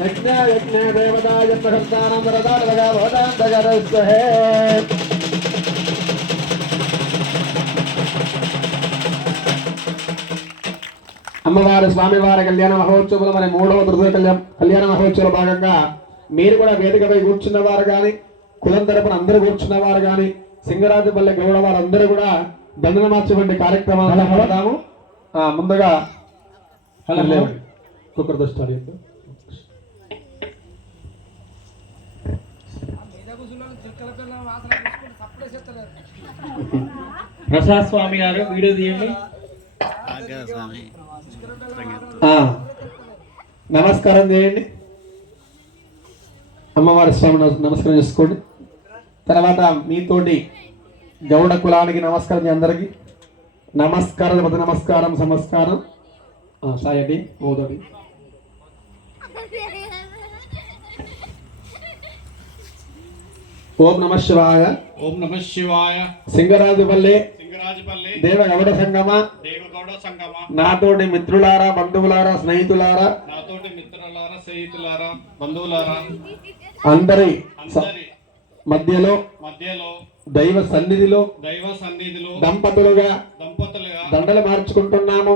यज्ञ यज्ञ देवताय प्रसन्नानं वरदानवगा भवदान्तगरस्वहे అమ్మవారి స్వామివారి కళ్యాణ మహోత్సవంలో మరి 3వ తృతీయ కళ్యాణ మహోత్సవంలో భాగంగా మీరు కూడా వేదికపై కూర్చున్నవారు కానీ కులం తరపున అందరూ కూర్చున్నవారు కానీ సింగరాజుపల్లె గౌడ వారందరూ కూడా దండన మార్చేటువంటి కార్యక్రమాలు పడదాము. ముందుగా కుక్కర్ దృష్టి ప్రసాద్ స్వామి గారు వీడియో తీయండి. నమస్కారం చేయండి. అమ్మవారి స్వామి నమస్కారం చేసుకోండి. తర్వాత మీతోటి గౌడ కులానికి నమస్కారం. అందరికి నమస్కారం, నమస్కారం, సమస్కారం. సాయండి మోదోడి ఓం నమ శివాయ. ఓం నమ శివాయ. సింగరాజుపల్లె దేవగౌడ సంగమ నాతోటి మిత్రులారా, బంధువులారా, స్నేహితులారా, బంధువులారా అందరి మధ్యలో దైవ సన్నిధిలో దంపతులుగా దండలు మార్చుకుంటున్నాము.